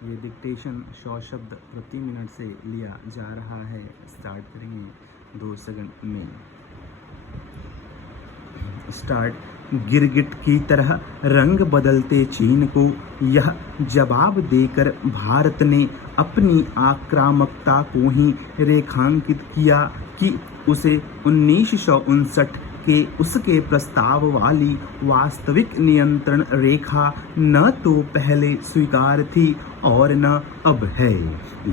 ये डिक्टेशन 100 शब्द प्रति मिनट से लिया जा रहा है। स्टार्ट करेंगे 2 सेकंड में। स्टार्ट। गिरगिट की तरह रंग बदलते चीन को यह जवाब देकर भारत ने अपनी आक्रामकता को ही रेखांकित किया कि उसे 1959 के उसके प्रस्ताव वाली वास्तविक नियंत्रण रेखा न तो पहले स्वीकार थी और न अब है।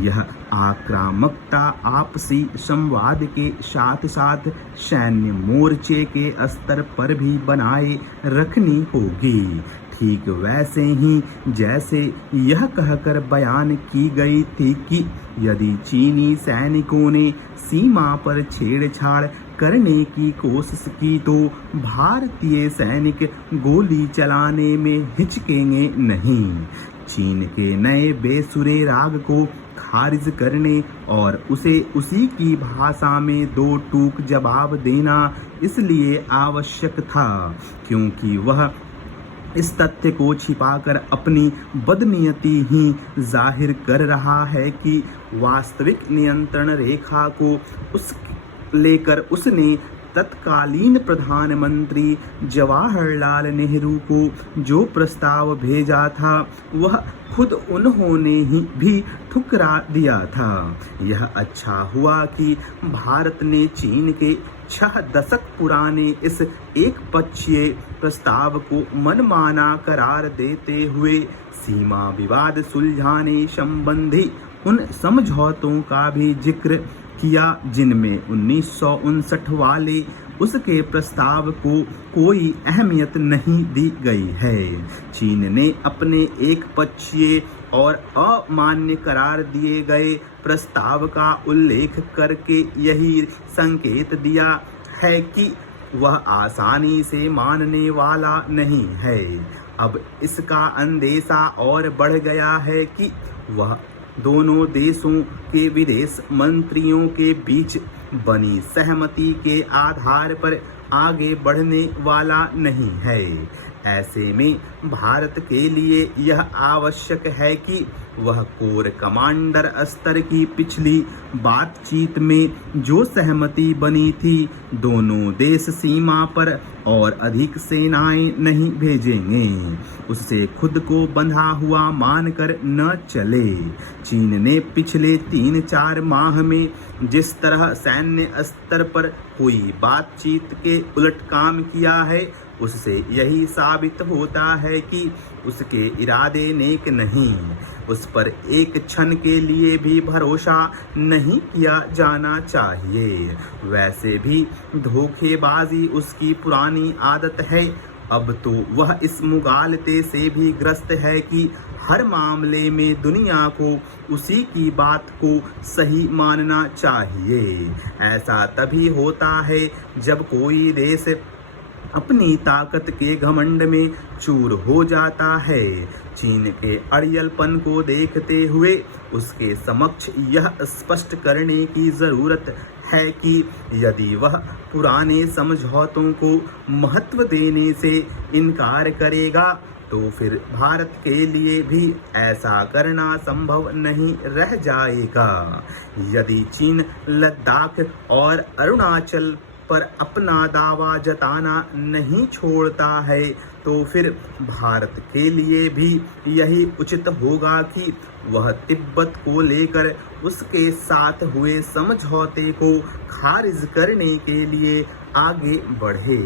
यह आक्रामकता आपसी संवाद के साथ साथ सैन्य मोर्चे के स्तर पर भी बनाए रखनी होगी। ठीक वैसे ही जैसे यह कहकर बयान की गई थी कि यदि चीनी सैनिकों ने सीमा पर छेड़छाड़ करने की कोशिश की तो भारतीय सैनिक गोली चलाने में हिचकेंगे नहीं। चीन के नए बेसुरे राग को खारिज करने और उसे उसी की भाषा में 2 टूक जवाब देना इसलिए आवश्यक था क्योंकि वह इस तथ्य को छिपाकर अपनी बदनीयती ही जाहिर कर रहा है कि वास्तविक नियंत्रण रेखा को लेकर उसने तत्कालीन प्रधानमंत्री जवाहरलाल नेहरू को जो प्रस्ताव भेजा था वह खुद उन्होंने ही भी ठुकरा दिया था। यह अच्छा हुआ कि भारत ने चीन के 6 दशक पुराने इस एक पक्षीय प्रस्ताव को मनमाना करार देते हुए सीमा विवाद सुलझाने संबंधी उन समझौतों का भी जिक्र किया जिनमें 1959 वाले उसके प्रस्ताव को कोई अहमियत नहीं दी गई है। चीन ने अपने एक पक्षीय और अमान्य करार दिए गए प्रस्ताव का उल्लेख करके यही संकेत दिया है कि वह आसानी से मानने वाला नहीं है। अब इसका अंदेशा और बढ़ गया है कि वह दोनों देशों के विदेश मंत्रियों के बीच बनी सहमति के आधार पर आगे बढ़ने वाला नहीं है। ऐसे में भारत के लिए यह आवश्यक है कि वह कोर कमांडर स्तर की पिछली बातचीत में जो सहमति बनी थी दोनों देश सीमा पर और अधिक सेनाएं नहीं भेजेंगे उससे खुद को बंधा हुआ मानकर न चले। चीन ने पिछले 3-4 माह में जिस तरह सैन्य स्तर पर हुई बातचीत के उलट काम किया है उससे यही साबित होता है कि उसके इरादे नेक नहीं। उस पर एक क्षण के लिए भी भरोसा नहीं किया जाना चाहिए। वैसे भी धोखेबाजी उसकी पुरानी आदत है। अब तो वह इस मुगालते से भी ग्रस्त है कि हर मामले में दुनिया को उसी की बात को सही मानना चाहिए। ऐसा तभी होता है जब कोई देश अपनी ताकत के घमंड में चूर हो जाता है। चीन के अड़ियलपन को देखते हुए उसके समक्ष यह स्पष्ट करने की जरूरत है कि यदि वह पुराने समझौतों को महत्व देने से इनकार करेगा तो फिर भारत के लिए भी ऐसा करना संभव नहीं रह जाएगा। यदि चीन लद्दाख और अरुणाचल पर अपना दावा जताना नहीं छोड़ता है तो फिर भारत के लिए भी यही उचित होगा कि वह तिब्बत को लेकर उसके साथ हुए समझौते को खारिज करने के लिए आगे बढ़े।